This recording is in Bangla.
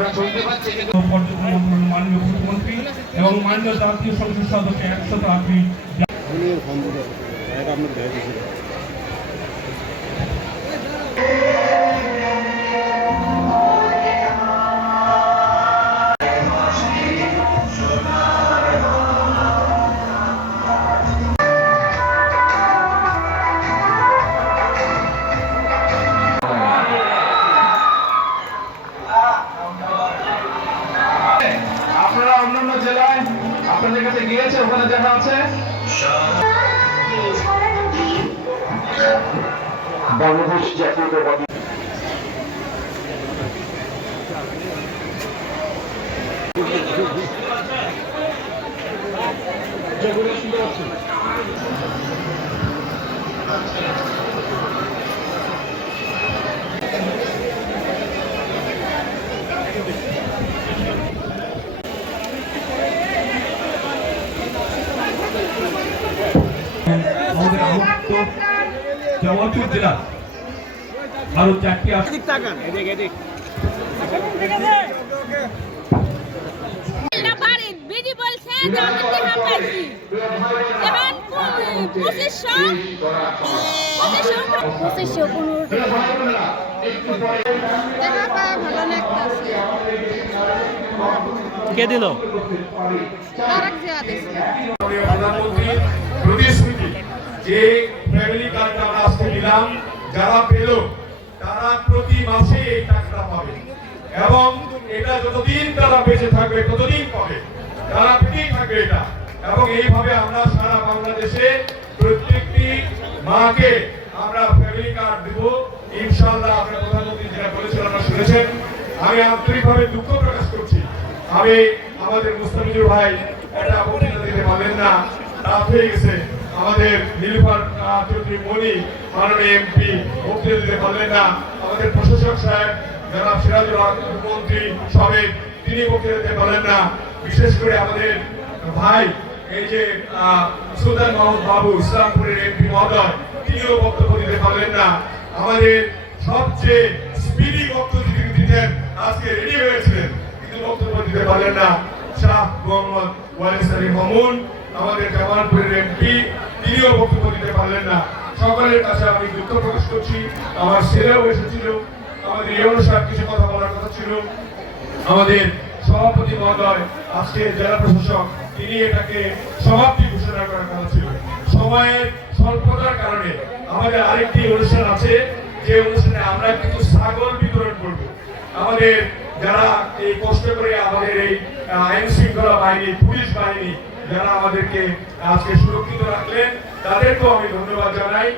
আমরা চলতে পারছি কিন্তু মাননীয় মুখ্যমন্ত্রী এবং মাননীয় জাতীয় সংসদ সদস্য 108 আপনারা অন্যান্য জেলায় আপনাদের কাছে গিয়েছে, ওখানে দেখা আছে বাংলাদেশ জাতীয়তাবাদী আমাদের আহত জওয়াতুর জেলা আরো 4টি কে দিল প্রতিশ্রুতি যে ফ্যামিলি কার্ডটা আমরা আজকে দিলাম, যারা পেল তারা প্রতি মাসে এই টাকাটা পাবে এবং এটা যতদিন তারা বেঁচে থাকবে ততদিন পাবে, তারা পেতেই থাকবে এটা। এবং এইভাবে আমরা সারা বাংলাদেশে প্রত্যেকটি মাকে আমরা ফ্যামিলি কার্ড দেব ইনশাআল্লাহ। আপনারা প্রধানমন্ত্রী যেটা বলেছেন আমরা শুনেছেন। আমি আন্তরিকভাবে দুঃখ প্রকাশ করছি, আমি আমাদের মুস্তাফিজুর ভাই এটা বক্তৃতা দিতে পারলেন না, রাত হয়ে গেছে। আমাদের নীলুফার চৌধুরী মনি মাননীয় এমপি বক্তৃতা দিতে পারলেন না। আমাদের প্রশাসক সাহেব জনাব সিরাজুল হক মন্ত্রী সাবেক, তিনি বক্তৃতা দিতে পারলেন না। বিশেষ করে আমাদের ভাই এই যে সুলতান মাহমুদ বাবু ইসলামপুরের এমপি মহোদয়, তিনিও বক্তব্য দিতে পারলেন না। আমাদের সবচেয়ে স্পিডি বক্তব্য দিতেন, আজকে রেডি হয়েছিলেন কিন্তু বক্তব্য দিতে পারলেন না, শাহ মোহাম্মদ ওয়ালিস আলী মামুন, আমাদের জামালপুরের এমপি, তিনিও বক্তব্য দিতে পারলেন না। সকলের কাছে আমি দুঃখ প্রকাশ করছি। আমার ছেলেও এসেছিল, আমাদের এই অনুষ্ঠান কিছু কথা বলার কথা ছিল। আমাদের সভাপতি মহোদয় আজকে জেলা প্রশাসক, তিনি এটাকে সমাপ্তি ঘোষণা করার কথা ছিল। সময়ের স্বল্পতার কারণে আমাদের আরেকটি অনুষ্ঠান আছে, যে অনুষ্ঠানে আমরা কিছু ছাগল বিতরণ করব। আমাদের যারা এই কষ্ট করে আমাদের এই আইন শৃঙ্খলা বাহিনী, পুলিশ বাহিনী যারা আমাদেরকে আজকে সুরক্ষিত রাখলেন, তাদেরকেও আমি ধন্যবাদ জানাই।